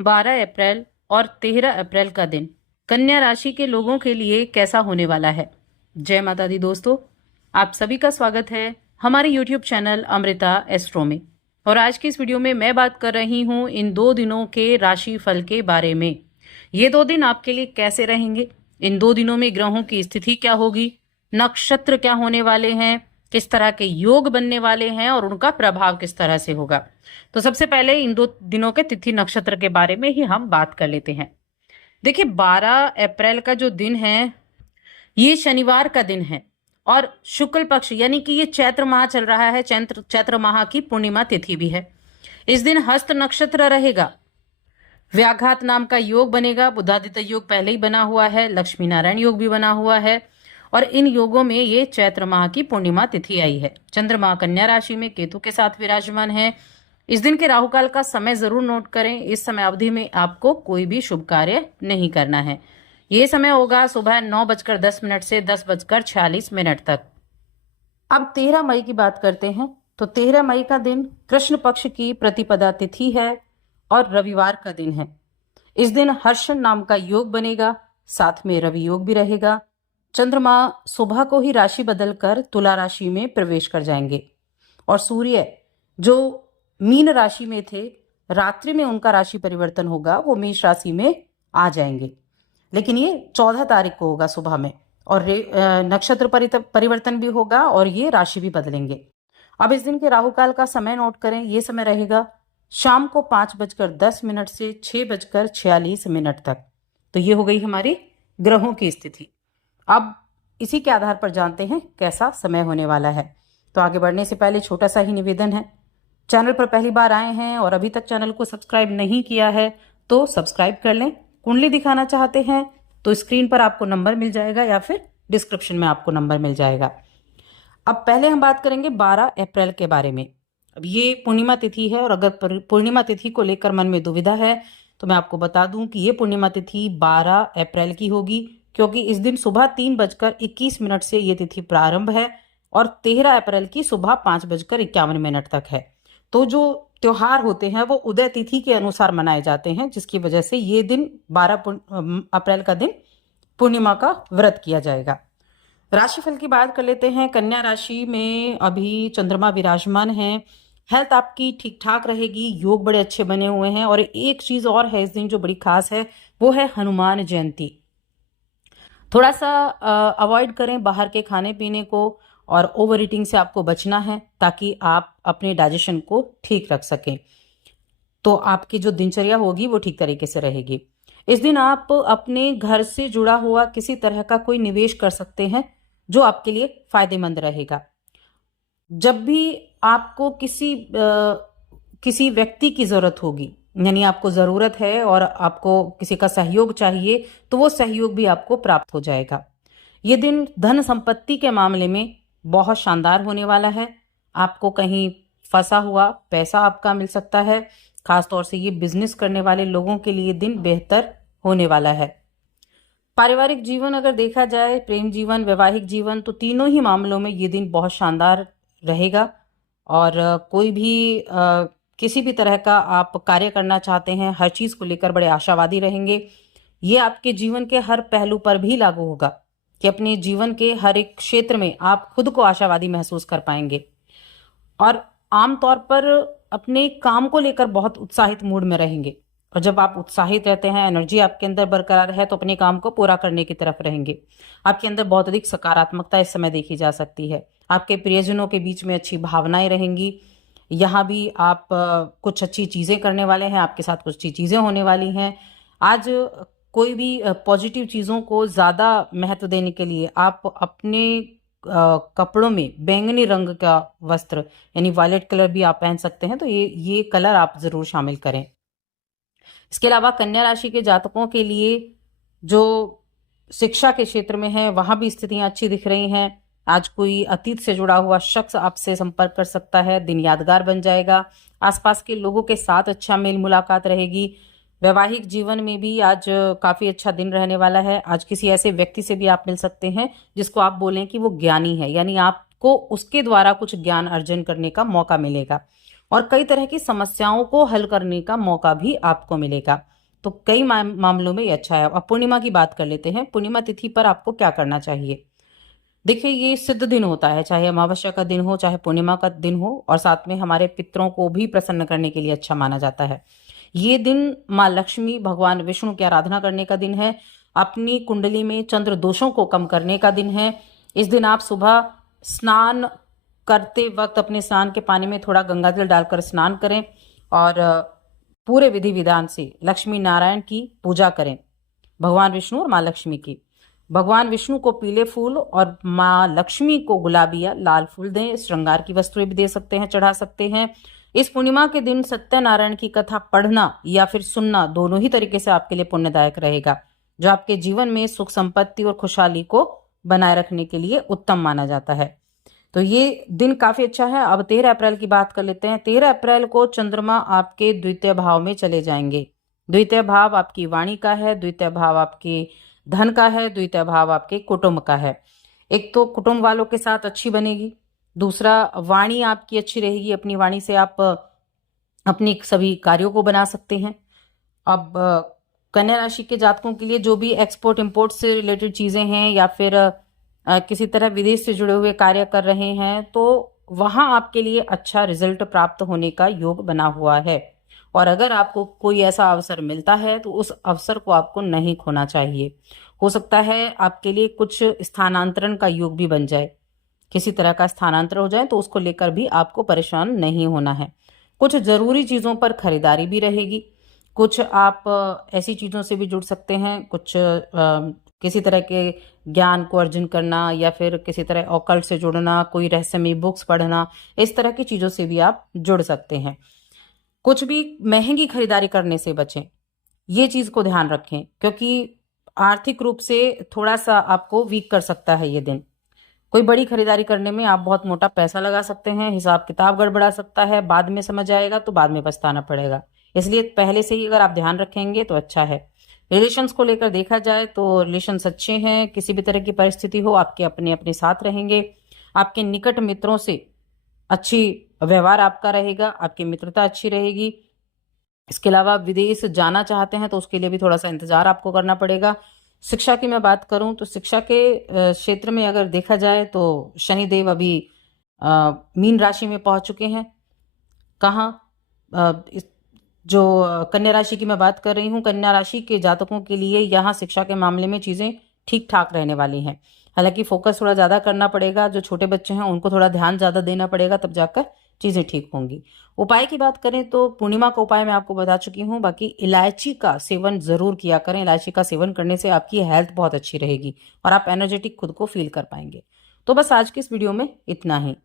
12 अप्रैल और 13 अप्रैल का दिन कन्या राशि के लोगों के लिए कैसा होने वाला है। जय माता दी दोस्तों, आप सभी का स्वागत है हमारे YouTube चैनल अमृता एस्ट्रो में। और आज की इस वीडियो में मैं बात कर रही हूँ इन 2 दिनों के राशि फल के बारे में। ये 2 दिन आपके लिए कैसे रहेंगे, इन 2 दिनों में ग्रहों की स्थिति क्या होगी, नक्षत्र क्या होने वाले हैं, किस तरह के योग बनने वाले हैं और उनका प्रभाव किस तरह से होगा। तो सबसे पहले इन 2 दिनों के तिथि नक्षत्र के बारे में ही हम बात कर लेते हैं। देखिए, 12 अप्रैल का जो दिन है ये शनिवार का दिन है और शुक्ल पक्ष यानी कि ये चैत्र माह चल रहा है। चैत्र माह की पूर्णिमा तिथि भी है। इस दिन हस्त नक्षत्र रहेगा, व्याघात नाम का योग बनेगा। बुधादित्य योग पहले ही बना हुआ है, लक्ष्मी नारायण योग भी बना हुआ है और इन योगों में ये चैत्र माह की पूर्णिमा तिथि आई है। चंद्रमा कन्या राशि में केतु के साथ विराजमान है। इस दिन के राहु काल का समय जरूर नोट करें। इस समय अवधि में आपको कोई भी शुभ कार्य नहीं करना है। ये समय होगा सुबह 9:10 से 10:46 तक। अब 13 मई की बात करते हैं। तो 13 मई का दिन कृष्ण पक्ष की प्रतिपदा तिथि है और रविवार का दिन है। इस दिन हर्षण नाम का योग बनेगा, साथ में रवि योग भी रहेगा। चंद्रमा सुबह को ही राशि बदलकर तुला राशि में प्रवेश कर जाएंगे और सूर्य जो मीन राशि में थे, रात्रि में उनका राशि परिवर्तन होगा, वो मेष राशि में आ जाएंगे। लेकिन ये 14 तारीख को होगा सुबह में और नक्षत्र परिवर्तन भी होगा और ये राशि भी बदलेंगे। अब इस दिन के राहु काल का समय नोट करें। ये समय रहेगा शाम को 5:10 से 6:46 तक। तो ये हो गई हमारी ग्रहों की स्थिति। अब इसी के आधार पर जानते हैं कैसा समय होने वाला है। तो आगे बढ़ने से पहले छोटा सा ही निवेदन है, चैनल पर पहली बार आए हैं और अभी तक चैनल को सब्सक्राइब नहीं किया है तो सब्सक्राइब कर लें। कुंडली दिखाना चाहते हैं तो स्क्रीन पर आपको नंबर मिल जाएगा या फिर डिस्क्रिप्शन में आपको नंबर मिल जाएगा। अब पहले हम बात करेंगे 12 अप्रैल के बारे में। अब ये पूर्णिमा तिथि है और अगर पूर्णिमा तिथि को लेकर मन में दुविधा है तो मैं आपको बता दूं कि ये पूर्णिमा तिथि 12 अप्रैल की होगी, क्योंकि इस दिन सुबह 3:21 से ये तिथि प्रारंभ है और 13 अप्रैल की सुबह 5:51 तक है। तो जो त्योहार होते हैं वो उदय तिथि के अनुसार मनाए जाते हैं, जिसकी वजह से ये दिन 12 अप्रैल का दिन पूर्णिमा का व्रत किया जाएगा। राशिफल की बात कर लेते हैं। कन्या राशि में अभी चंद्रमा विराजमान है। हेल्थ आपकी ठीक ठाक रहेगी, योग बड़े अच्छे बने हुए हैं और एक चीज और है इस दिन जो बड़ी खास है, वो है हनुमान जयंती। थोड़ा सा अवॉइड करें बाहर के खाने पीने को और ओवर ईटिंग से आपको बचना है ताकि आप अपने डाइजेशन को ठीक रख सकें। तो आपकी जो दिनचर्या होगी वो ठीक तरीके से रहेगी। इस दिन आप अपने घर से जुड़ा हुआ किसी तरह का कोई निवेश कर सकते हैं जो आपके लिए फायदेमंद रहेगा। जब भी आपको किसी व्यक्ति की जरूरत होगी, यानी आपको जरूरत है और आपको किसी का सहयोग चाहिए, तो वो सहयोग भी आपको प्राप्त हो जाएगा। ये दिन धन संपत्ति के मामले में बहुत शानदार होने वाला है। आपको कहीं फंसा हुआ पैसा आपका मिल सकता है। खासतौर से ये बिजनेस करने वाले लोगों के लिए दिन बेहतर होने वाला है। पारिवारिक जीवन अगर देखा जाए, प्रेम जीवन, वैवाहिक जीवन, तो तीनों ही मामलों में ये दिन बहुत शानदार रहेगा और कोई भी किसी भी तरह का आप कार्य करना चाहते हैं, हर चीज को लेकर बड़े आशावादी रहेंगे। ये आपके जीवन के हर पहलू पर भी लागू होगा कि अपने जीवन के हर एक क्षेत्र में आप खुद को आशावादी महसूस कर पाएंगे और आमतौर पर अपने काम को लेकर बहुत उत्साहित मूड में रहेंगे। और जब आप उत्साहित रहते हैं, एनर्जी आपके अंदर बरकरार है, तो अपने काम को पूरा करने की तरफ रहेंगे। आपके अंदर बहुत अधिक सकारात्मकता इस समय देखी जा सकती है। आपके प्रियजनों के बीच में अच्छी भावनाएं रहेंगी। यहाँ भी आप कुछ अच्छी चीजें करने वाले हैं, आपके साथ कुछ अच्छी चीजें होने वाली हैं। आज कोई भी पॉजिटिव चीजों को ज्यादा महत्व देने के लिए आप अपने कपड़ों में बैंगनी रंग का वस्त्र यानी वायलेट कलर भी आप पहन सकते हैं। तो ये कलर आप जरूर शामिल करें। इसके अलावा कन्या राशि के जातकों के लिए जो शिक्षा के क्षेत्र में है वहां भी स्थितियां अच्छी दिख रही हैं। आज कोई अतीत से जुड़ा हुआ शख्स आपसे संपर्क कर सकता है। दिन यादगार बन जाएगा। आसपास के लोगों के साथ अच्छा मेल मुलाकात रहेगी। वैवाहिक जीवन में भी आज काफी अच्छा दिन रहने वाला है। आज किसी ऐसे व्यक्ति से भी आप मिल सकते हैं जिसको आप बोलें कि वो ज्ञानी है, यानी आपको उसके द्वारा कुछ ज्ञान अर्जन करने का मौका मिलेगा और कई तरह की समस्याओं को हल करने का मौका भी आपको मिलेगा। तो कई मामलों में ये अच्छा है। अब पूर्णिमा की बात कर लेते हैं। पूर्णिमा तिथि पर आपको क्या करना चाहिए? देखिए, ये सिद्ध दिन होता है, चाहे अमावस्या का दिन हो चाहे पूर्णिमा का दिन हो, और साथ में हमारे पितरों को भी प्रसन्न करने के लिए अच्छा माना जाता है। ये दिन माँ लक्ष्मी, भगवान विष्णु की आराधना करने का दिन है। अपनी कुंडली में चंद्र दोषों को कम करने का दिन है। इस दिन आप सुबह स्नान करते वक्त अपने स्नान के पानी में थोड़ा गंगा जल डालकर स्नान करें और पूरे विधि विधान से लक्ष्मी नारायण की पूजा करें, भगवान विष्णु और माँ लक्ष्मी की। भगवान विष्णु को पीले फूल और माँ लक्ष्मी को गुलाबी या लाल फूल दें। श्रृंगार की वस्तुएं भी दे सकते हैं, चढ़ा सकते हैं। इस पूर्णिमा के दिन सत्यनारायण की कथा पढ़ना या फिर सुनना दोनों ही तरीके से आपके लिए पुण्यदायक रहेगा, जो आपके जीवन में सुख संपत्ति और खुशहाली को बनाए रखने के लिए उत्तम माना जाता है। तो ये दिन काफी अच्छा है। अब 13 अप्रैल की बात कर लेते हैं। 13 अप्रैल को चंद्रमा आपके द्वितीय भाव में चले जाएंगे। द्वितीय भाव आपकी वाणी का है, द्वितीय भाव आपके धन का है, द्वितीय भाव आपके कुटुंब का है। एक तो कुटुंब वालों के साथ अच्छी बनेगी, दूसरा वाणी आपकी अच्छी रहेगी। अपनी वाणी से आप अपनी सभी कार्यों को बना सकते हैं। अब कन्या राशि के जातकों के लिए जो भी एक्सपोर्ट इंपोर्ट से रिलेटेड चीजें हैं या फिर किसी तरह विदेश से जुड़े हुए कार्य कर रहे हैं, तो वहां आपके लिए अच्छा रिजल्ट प्राप्त होने का योग बना हुआ है। और अगर आपको कोई ऐसा अवसर मिलता है तो उस अवसर को आपको नहीं खोना चाहिए। हो सकता है आपके लिए कुछ स्थानांतरण का योग भी बन जाए, किसी तरह का स्थानांतर हो जाए, तो उसको लेकर भी आपको परेशान नहीं होना है। कुछ जरूरी चीजों पर खरीदारी भी रहेगी। कुछ आप ऐसी चीजों से भी जुड़ सकते हैं, कुछ किसी तरह के ज्ञान को अर्जन करना या फिर किसी तरह ऑकल्ट से जुड़ना, कोई रहस्यमयी बुक्स पढ़ना, इस तरह की चीजों से भी आप जुड़ सकते हैं। कुछ भी महंगी खरीदारी करने से बचें, ये चीज को ध्यान रखें, क्योंकि आर्थिक रूप से थोड़ा सा आपको वीक कर सकता है ये दिन। कोई बड़ी खरीदारी करने में आप बहुत मोटा पैसा लगा सकते हैं, हिसाब किताब गड़बड़ा सकता है, बाद में समझ आएगा तो बाद में पछताना पड़ेगा। इसलिए पहले से ही अगर आप ध्यान रखेंगे तो अच्छा है। रिलेशंस को लेकर देखा जाए तो रिलेशंस अच्छे हैं। किसी भी तरह की परिस्थिति हो, आपके अपने अपने साथ रहेंगे। आपके निकट मित्रों से अच्छी व्यवहार आपका रहेगा, आपकी मित्रता अच्छी रहेगी। इसके अलावा विदेश जाना चाहते हैं तो उसके लिए भी थोड़ा सा इंतजार आपको करना पड़ेगा। शिक्षा की मैं बात करूं तो शिक्षा के क्षेत्र में अगर देखा जाए तो शनिदेव अभी मीन राशि में पहुंच चुके हैं। कहाँ? जो कन्या राशि की मैं बात कर रही हूँ, कन्या राशि के जातकों के लिए यहाँ शिक्षा के मामले में चीजें ठीक ठाक रहने वाली हैं। हालांकि फोकस थोड़ा ज्यादा करना पड़ेगा, जो छोटे बच्चे हैं उनको थोड़ा ध्यान ज्यादा देना पड़ेगा, तब जाकर चीजें ठीक होंगी। उपाय की बात करें तो पूर्णिमा का उपाय मैं आपको बता चुकी हूँ। बाकी इलायची का सेवन जरूर किया करें। इलायची का सेवन करने से आपकी हेल्थ बहुत अच्छी रहेगी और आप एनर्जेटिक खुद को फील कर पाएंगे। तो बस आज की इस वीडियो में इतना ही।